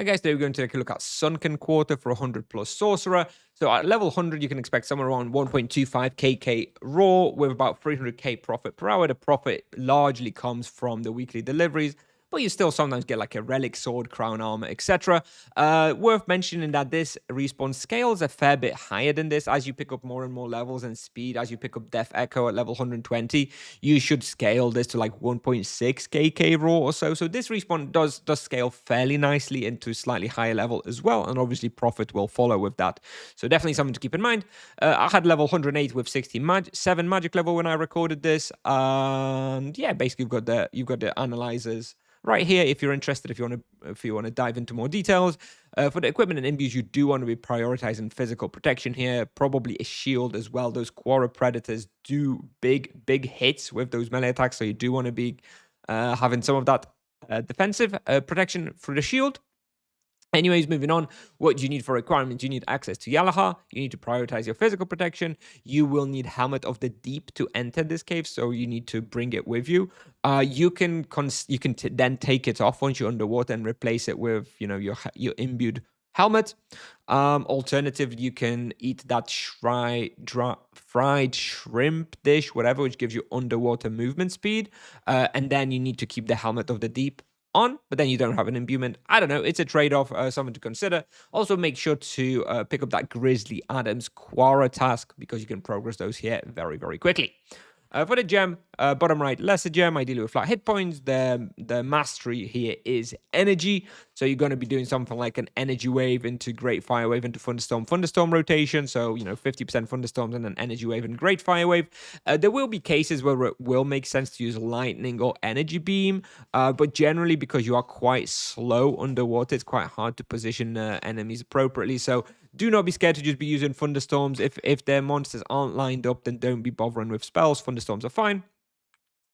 Okay, so we're going to take a look at Sunken Quarter for 100 plus Sorcerer. So at level 100, you can expect somewhere around 1.25 KK raw with about 300k profit per hour. The profit largely comes from the weekly deliveries, but you still sometimes get like a relic sword, crown armor, etc. Worth mentioning that this respawn scales a fair bit higher than this as you pick up more and more levels and speed. As you pick up Death Echo at level 120, you should scale this to like 1.6 KK raw or so. So this respawn does scale fairly nicely into slightly higher level as well, and obviously profit will follow with that. So definitely something to keep in mind. I had level 108 with 7 magic level when I recorded this, and yeah, basically you've got the analyzers right here if you're interested, if you want to dive into more details. For the equipment and imbues, you do want to be prioritizing physical protection here, probably a shield as well. Those Quora Predators do big hits with those melee attacks, so you do want to be having some of that defensive protection through the shield. Anyways, moving on, what do you need for requirements? You need access to Yalaha. You need to prioritize your physical protection. You will need Helmet of the Deep to enter this cave, so you need to bring it with you. You can then take it off once you're underwater and replace it with, you know, your imbued helmet. Alternatively, you can eat that fried shrimp dish, whatever, which gives you underwater movement speed. And then you need to keep the Helmet of the Deep on, but then you don't have an imbuement. I don't know. It's a trade-off, something to consider. Also, make sure to pick up that Grizzly Adams Quora task because you can progress those here very quickly. For the gem, bottom right, lesser gem, ideally with flat hit points. The mastery here is energy. So you're going to be doing something like an energy wave into Great Fire Wave into Thunderstorm rotation. So, you know, 50% Thunderstorms and an energy wave and Great Fire Wave. There will be cases where it will make sense to use lightning or energy beam. But generally, because you are quite slow underwater, it's quite hard to position enemies appropriately. So do not be scared to just be using Thunderstorms. If their monsters aren't lined up, then don't be bothering with spells. Thunderstorms are fine.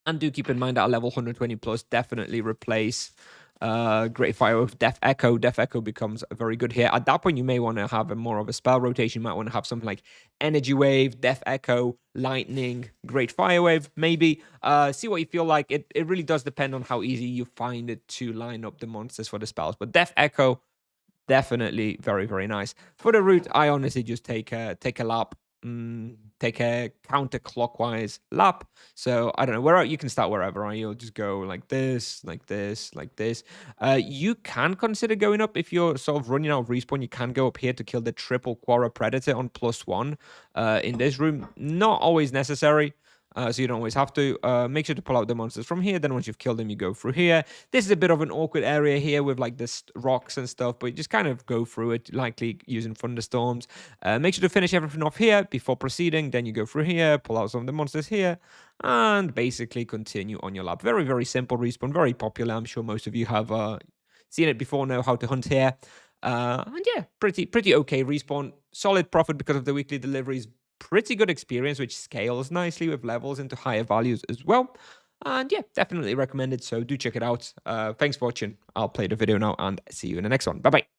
And do keep in mind that at level 120 plus, definitely replace Great Fire with Death Echo. Death Echo becomes very good here. At that point, you may want to have more of a spell rotation. You might want to have something like Energy Wave, Death Echo, Lightning, Great Fire Wave, maybe. See what you feel like. It really does depend on how easy you find it to line up the monsters for the spells. But Death Echo, definitely very nice. For the route, I honestly just take a lap. Take a counterclockwise lap. So I don't know, you can start wherever, right? You'll just go like this, like this, like this. You can consider going up if you're sort of running out of respawn. You can go up here to kill the triple Quora Predator on +1 in this room. Not always necessary. So you don't always have to. Make sure to pull out the monsters from here. Then once you've killed them, you go through here. This is a bit of an awkward area here with like this rocks and stuff, but you just kind of go through it, likely using Thunderstorms. Make sure to finish everything off here before proceeding. Then you go through here, pull out some of the monsters here, and basically continue on your lap. Very simple respawn, very popular. I'm sure most of you have seen it before, know how to hunt here. And yeah, pretty okay respawn. Solid profit because of the weekly deliveries. Pretty good experience, which scales nicely with levels into higher values as well. And yeah, definitely recommended. So do check it out. Thanks for watching. I'll play the video now and see you in the next one. Bye-bye.